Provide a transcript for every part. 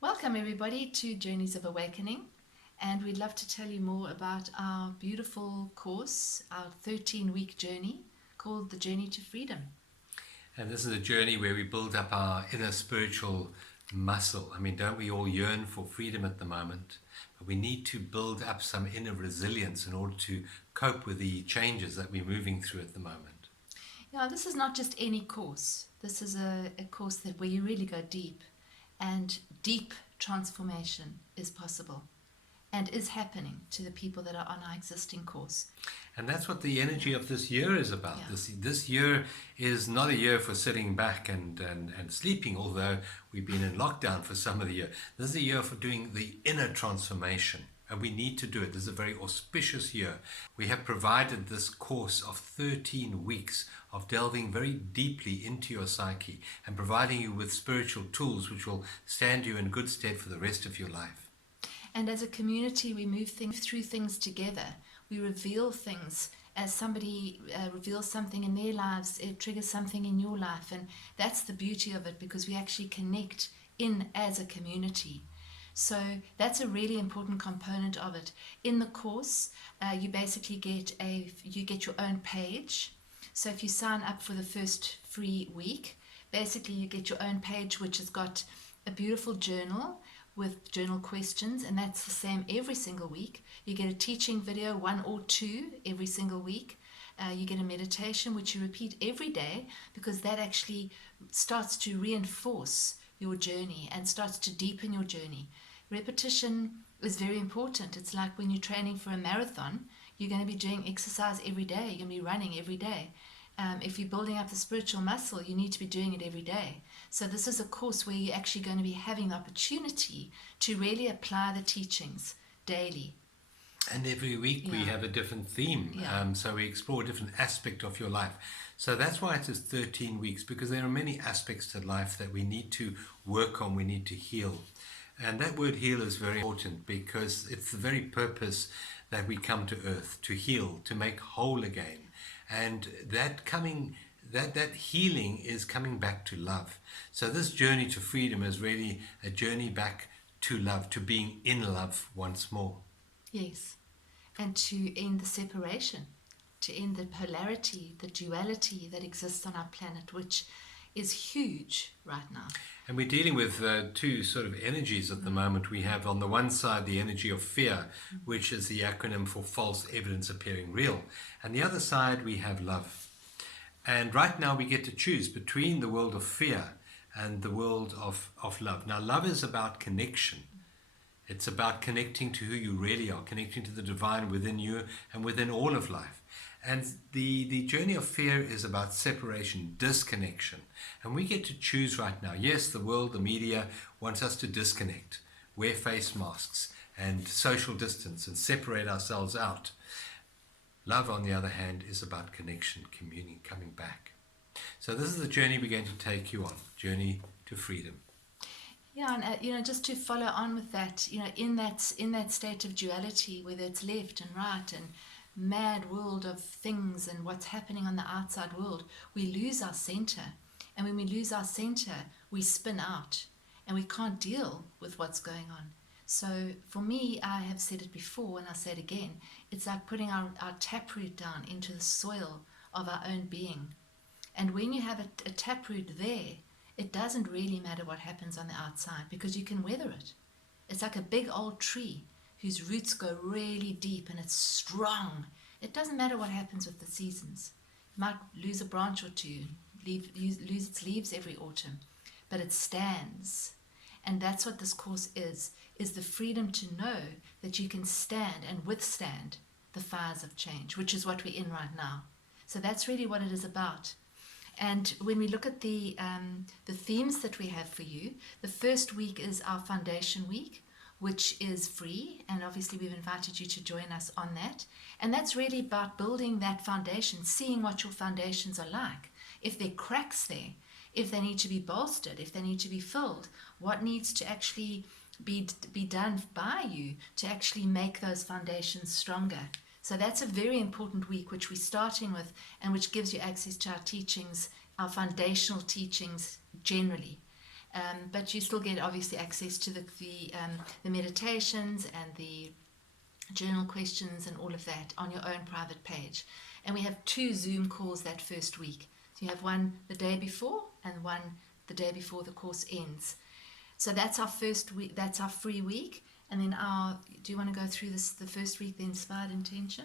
Welcome everybody to Journeys of Awakening, and we'd love to tell you more about our beautiful course, our 13-week journey called The Journey to Freedom. And this is a journey where we build up our inner spiritual muscle. I mean, don't we all yearn for freedom at the moment? But we need to build up some inner resilience in order to cope with the changes that we're moving through at the moment. Yeah, this is not just any course. This is a course where you really go deep, and deep transformation is possible and is happening to the people that are on our existing course. And that's what the energy of this year is about. Yeah. This year is not a year for sitting back and sleeping, although we've been in lockdown for some of the year. This is a year for doing the inner transformation, and we need to do it. This is a very auspicious year. We have provided this course of 13 weeks of delving very deeply into your psyche and providing you with spiritual tools which will stand you in good stead for the rest of your life. And as a community, we move through things together. We reveal things. As somebody reveals something in their lives, it triggers something in your life. And that's the beauty of it, because we actually connect in as a community. So that's a really important component of it. In the course, you basically get your own page. So if you sign up for the first free week, basically you get your own page, which has got a beautiful journal with journal questions, and that's the same every single week. You get a teaching video, 1 or 2 every single week. You get a meditation, which you repeat every day, because that actually starts to reinforce your journey and starts to deepen your journey. Repetition is very important. It's like when you're training for a marathon, you're going to be doing exercise every day. You're going to be running every day. If you're building up the spiritual muscle, you need to be doing it every day. So this is a course where you're actually going to be having the opportunity to really apply the teachings daily. And every week we have a different theme. So we explore a different aspect of your life. So that's why it is 13 weeks, because there are many aspects to life that we need to work on, we need to heal. And that word heal is very important, because it's the very purpose that we come to earth, to heal, to make whole again. And that healing is coming back to love. So this journey to freedom is really a journey back to love, to being in love once more. Yes, and to end the separation, to end the polarity, the duality that exists on our planet, which is huge right now. And we're dealing with two sort of energies at the moment. We have on the one side the energy of fear, which is the acronym for false evidence appearing real. And the other side we have love. And right now we get to choose between the world of fear and the world of love. Now love is about connection. It's about connecting to who you really are, connecting to the divine within you and within all of life. And the journey of fear is about separation, disconnection. And we get to choose right now. Yes, the world, the media wants us to disconnect, wear face masks and social distance and separate ourselves out. Love, on the other hand, is about connection, communion, coming back. So this is the journey we're going to take you on, journey to freedom. Yeah, and just to follow on with that, in that state of duality, whether it's left and right and mad world of things and what's happening on the outside world, we lose our center. And when we lose our center, we spin out and we can't deal with what's going on. So for me, I have said it before and I'll say it again, it's like putting our taproot down into the soil of our own being. And when you have a taproot there, it doesn't really matter what happens on the outside, because you can weather it. It's like a big old tree whose roots go really deep and it's strong. It doesn't matter what happens with the seasons. It might lose a branch or two, lose its leaves every autumn, but it stands. And that's what this course is the freedom to know that you can stand and withstand the fires of change, which is what we're in right now. So that's really what it is about. And when we look at the themes that we have for you, the first week is our foundation week, which is free, and obviously we've invited you to join us on that. And that's really about building that foundation, seeing what your foundations are like, if there are cracks there, if they need to be bolstered, if they need to be filled, what needs to actually be done by you to actually make those foundations stronger. So that's a very important week, which we're starting with, and which gives you access to our teachings, our foundational teachings generally. But you still get obviously access to the meditations and the journal questions and all of that on your own private page. And we have 2 Zoom calls that first week. So you have one the day before and one the day before the course ends. So that's our first week, that's our free week. And then do you want to go through the first week, the inspired intention?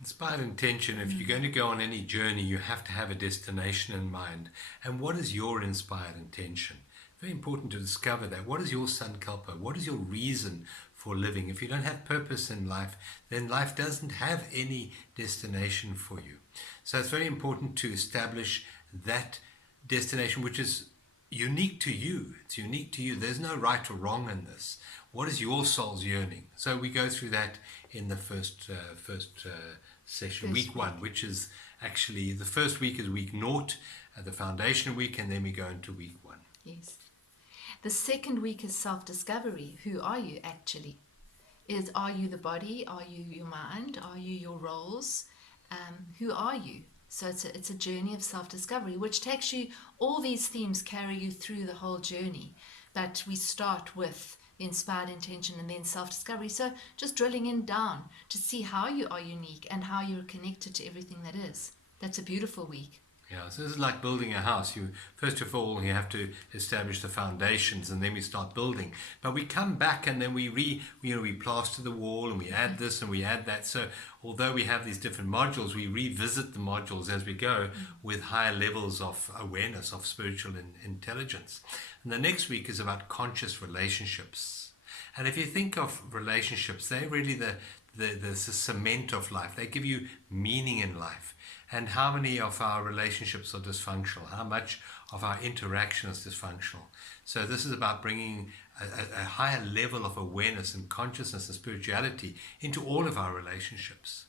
Inspired intention, if you're going to go on any journey, you have to have a destination in mind. And what is your inspired intention? Very important to discover that. What is your sankalpa? What is your reason for living? If you don't have purpose in life, then life doesn't have any destination for you. So it's very important to establish that destination, which is unique to you. It's unique to you. There's no right or wrong in this. What is your soul's yearning? So we go through that in the first session, week 1, which is actually the first week is week 0, the foundation week, and then we go into week 1. Yes. The second week is self-discovery. Who are you actually? Are you the body? Are you your mind? Are you your roles? Who are you? So it's a journey of self-discovery, which takes you, all these themes carry you through the whole journey. But we start with the inspired intention and then self-discovery. So just drilling in down to see how you are unique and how you're connected to everything that is. That's a beautiful week. Yeah, so this is like building a house. You first of all you have to establish the foundations, and then we start building. But we come back and then we plaster the wall and we add this and we add that. So although we have these different modules, we revisit the modules as we go with higher levels of awareness, of spiritual intelligence. And the next week is about conscious relationships. And if you think of relationships, they're really the cement of life. They give you meaning in life. And how many of our relationships are dysfunctional? How much of our interaction is dysfunctional? So this is about bringing a higher level of awareness and consciousness and spirituality into all of our relationships.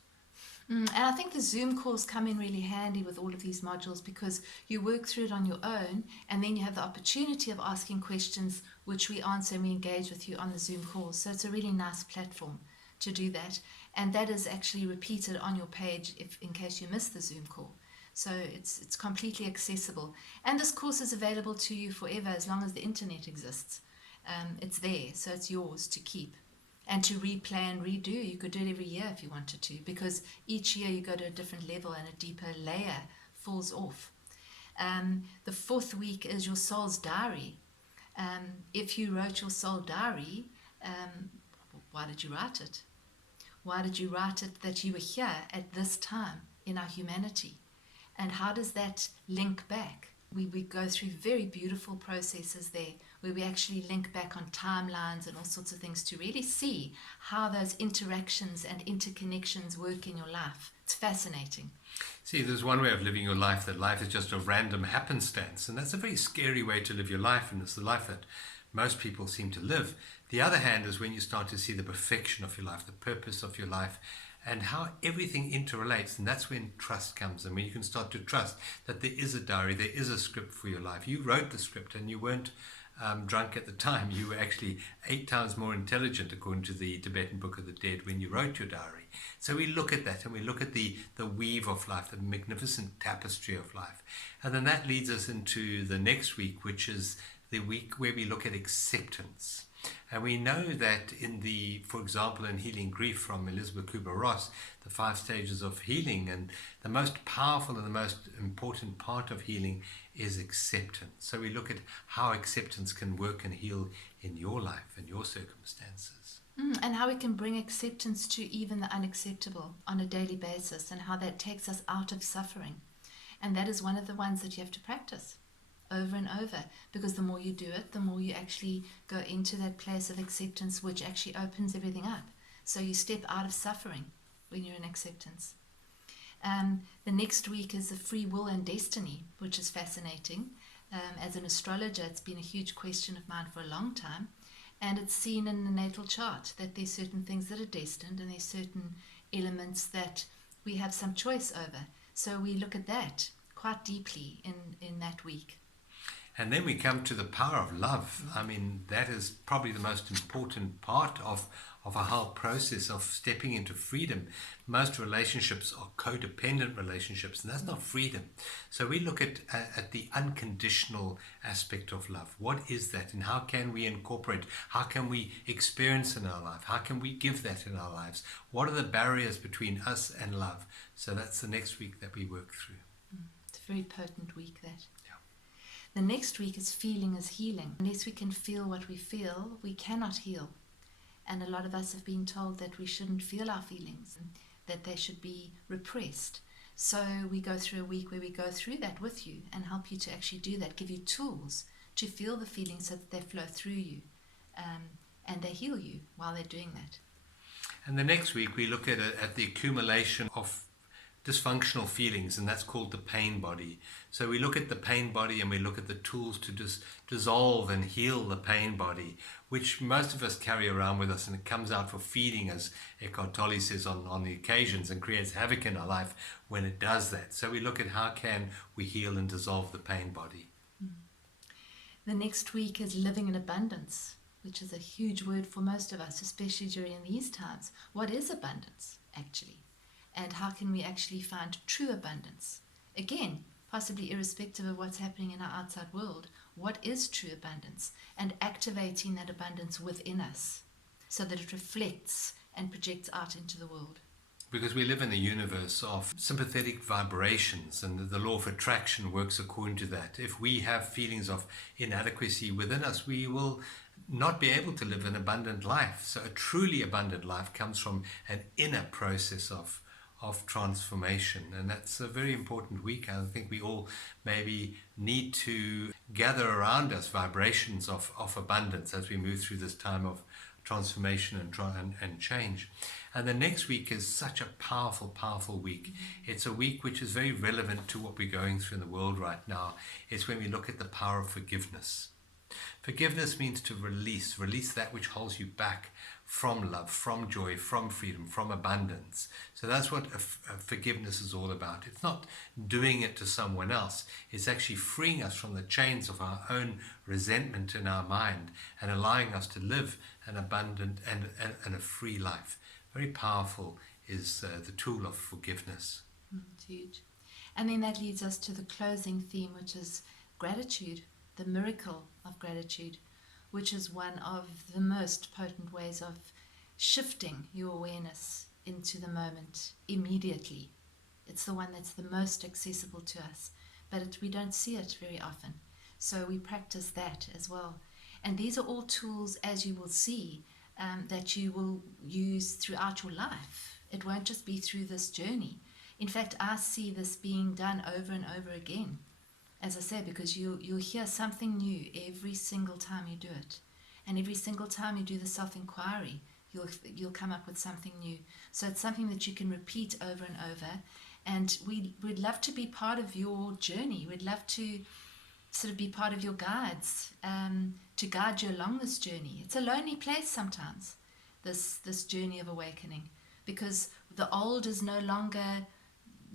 And I think the Zoom calls come in really handy with all of these modules, because you work through it on your own, and then you have the opportunity of asking questions which we answer and we engage with you on the Zoom calls. So it's a really nice platform to do that. And that is actually repeated on your page in case you miss the Zoom call. So it's completely accessible. And this course is available to you forever as long as the internet exists. It's there, so it's yours to keep. And to replay and redo, you could do it every year if you wanted to, because each year you go to a different level and a deeper layer falls off. The 4th week is your soul's diary. If you wrote your soul diary, why did you write it? Why did you write it that you were here at this time in our humanity? And how does that link back? We go through very beautiful processes there where we actually link back on timelines and all sorts of things to really see how those interactions and interconnections work in your life. It's fascinating. See, there's one way of living your life, that life is just a random happenstance. And that's a very scary way to live your life, and it's the life that most people seem to live. The other hand is when you start to see the perfection of your life, the purpose of your life, and how everything interrelates. And that's when trust comes in, when you can start to trust that there is a diary, there is a script for your life. You wrote the script, and you weren't drunk at the time. You were actually 8 times more intelligent, according to the Tibetan Book of the Dead, when you wrote your diary. So we look at that, and we look at the weave of life, the magnificent tapestry of life. And then that leads us into the next week, which is the week where we look at acceptance. And we know that for example, in Healing Grief from Elizabeth Kubler-Ross, the 5 stages of healing, and the most powerful and the most important part of healing is acceptance. So we look at how acceptance can work and heal in your life and your circumstances. And how we can bring acceptance to even the unacceptable on a daily basis, and how that takes us out of suffering. And that is one of the ones that you have to practice over and over, because the more you do it, the more you actually go into that place of acceptance, which actually opens everything up. So you step out of suffering when you're in acceptance. The next week is the free will and destiny, which is fascinating. As an astrologer, it's been a huge question of mine for a long time, and it's seen in the natal chart that there's certain things that are destined, and there's certain elements that we have some choice over. So we look at that quite deeply in that week. And then we come to the power of love. I mean, that is probably the most important part of of a whole process of stepping into freedom. Most relationships are codependent relationships, and that's not freedom. So we look at the unconditional aspect of love. What is that, and how can we incorporate? How can we experience in our life? How can we give that in our lives? What are the barriers between us and love? So that's the next week that we work through. It's a very potent week, that. Yeah. The next week is feeling is healing. Unless we can feel what we feel, we cannot heal. And a lot of us have been told that we shouldn't feel our feelings, and that they should be repressed. So we go through a week where we go through that with you and help you to actually do that, give you tools to feel the feelings so that they flow through you, and they heal you while they're doing that. And the next week we look at the accumulation of dysfunctional feelings, and that's called the pain body. So we look at the pain body and we look at the tools to just dissolve and heal the pain body, which most of us carry around with us, and it comes out for feeding, as Eckhart Tolle says, on the occasions, and creates havoc in our life when it does that. So we look at how can we heal and dissolve the pain body. The next week is living in abundance, which is a huge word for most of us, especially during these times. What is abundance, actually? And how can we actually find true abundance? Again, possibly irrespective of what's happening in our outside world, what is true abundance? And activating that abundance within us so that it reflects and projects out into the world. Because we live in a universe of sympathetic vibrations, and the law of attraction works according to that. If we have feelings of inadequacy within us, we will not be able to live an abundant life. So a truly abundant life comes from an inner process of transformation, and that's a very important week. I think we all maybe need to gather around us vibrations of abundance as we move through this time of transformation and change. And the next week is such a powerful week. It's a week which is very relevant to what we're going through in the world right now. It's when we look at the power of forgiveness. Forgiveness means to release that which holds you back from love, from joy, from freedom, from abundance. So that's what forgiveness is all about. It's not doing it to someone else. It's actually freeing us from the chains of our own resentment in our mind and allowing us to live an abundant and a free life. Very powerful is the tool of forgiveness. It's huge. And then that leads us to the closing theme, which is gratitude, the miracle of gratitude, which is one of the most potent ways of shifting your awareness into the moment immediately. It's the one that's the most accessible to us, but we don't see it very often. So we practice that as well. And these are all tools, as you will see, that you will use throughout your life. It won't just be through this journey. In fact, I see this being done over and over again. As I say, because you'll hear something new every single time you do it. And every single time you do the self-inquiry, you'll come up with something new. So it's something that you can repeat over and over. And we'd love to be part of your journey. We'd love to sort of be part of your guides, to guide you along this journey. It's a lonely place sometimes, this journey of awakening, because the old is no longer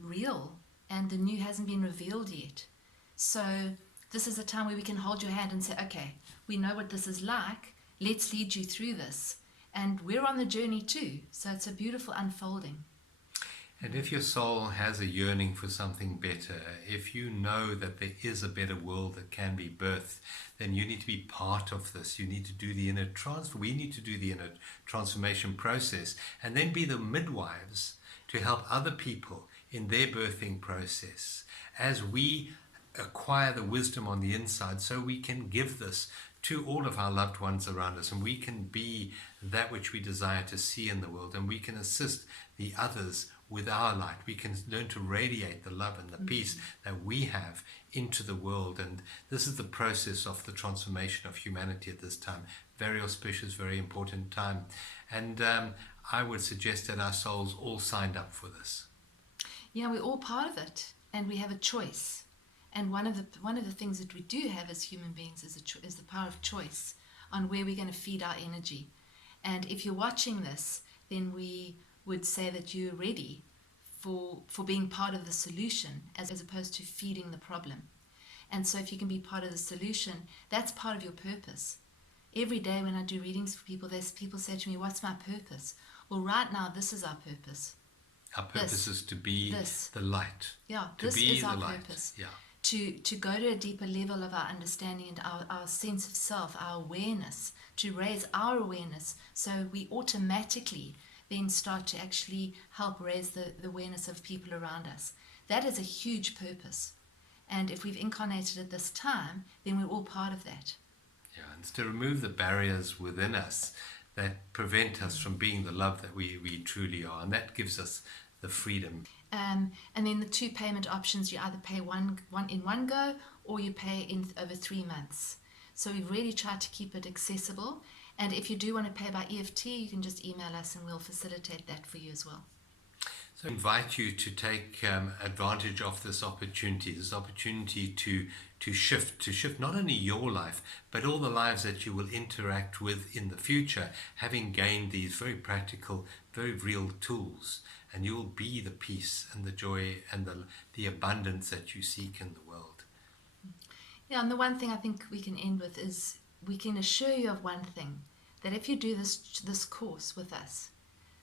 real and the new hasn't been revealed yet. So this is a time where we can hold your hand and say, okay, we know what this is like. Let's lead you through this. And we're on the journey too. So it's a beautiful unfolding. And if your soul has a yearning for something better, if you know that there is a better world that can be birthed, then you need to be part of this. You need to do the inner transfer. We need to do the inner transformation process and then be the midwives to help other people in their birthing process as we acquire the wisdom on the inside, so we can give this to all of our loved ones around us, and we can be that which we desire to see in the world, and we can assist the others with our light. We can learn to radiate the love and the peace that we have into the world. And this is the process of the transformation of humanity at this time. Very auspicious, very important time. And I would suggest that our souls all signed up for this. Yeah, we're all part of it, and we have a choice. And one of the things that we do have as human beings is the power of choice on where we're going to feed our energy. And if you're watching this, then we would say that you're ready for being part of the solution as opposed to feeding the problem. And so if you can be part of the solution, that's part of your purpose. Every day when I do readings for people, there's people say to me, "What's my purpose?" Well, right now, this is our purpose. Our purpose is to be This. the light. Yeah, To this be is our the light. purpose. Yeah. To go to a deeper level of our understanding and our sense of self, our awareness, to raise our awareness so we automatically then start to actually help raise the awareness of people around us. That is a huge purpose. And if we've incarnated at this time, then we're all part of that. Yeah, and it's to remove the barriers within us that prevent us from being the love that we truly are. And that gives us the freedom. And then the two payment options, you either pay one in one go or you pay in over 3 months. So we've really tried to keep it accessible. And if you do want to pay by EFT, you can just email us and we'll facilitate that for you as well. So I invite you to take advantage of this opportunity to shift not only your life, but all the lives that you will interact with in the future, having gained these very practical, very real tools. And you will be the peace and the joy and the abundance that you seek in the world. Yeah, and the one thing I think we can end with is we can assure you of one thing, that if you do this course with us,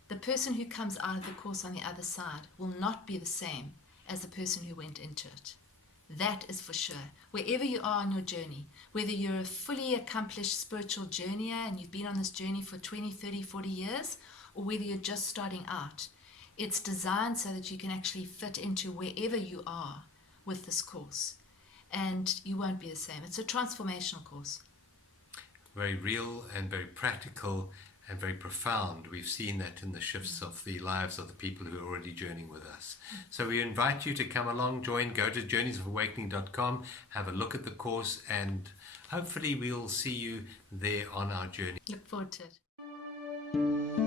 the person who comes out of the course on the other side will not be the same as the person who went into it. That is for sure. Wherever you are on your journey, whether you're a fully accomplished spiritual journeyer and you've been on this journey for 20, 30, 40 years, or whether you're just starting out, it's designed so that you can actually fit into wherever you are with this course. And you won't be the same. It's a transformational course. Very real and very practical and very profound. We've seen that in the shifts of the lives of the people who are already journeying with us. So we invite you to come along, join, go to journeysofawakening.com, have a look at the course, and hopefully we'll see you there on our journey. Look forward to it.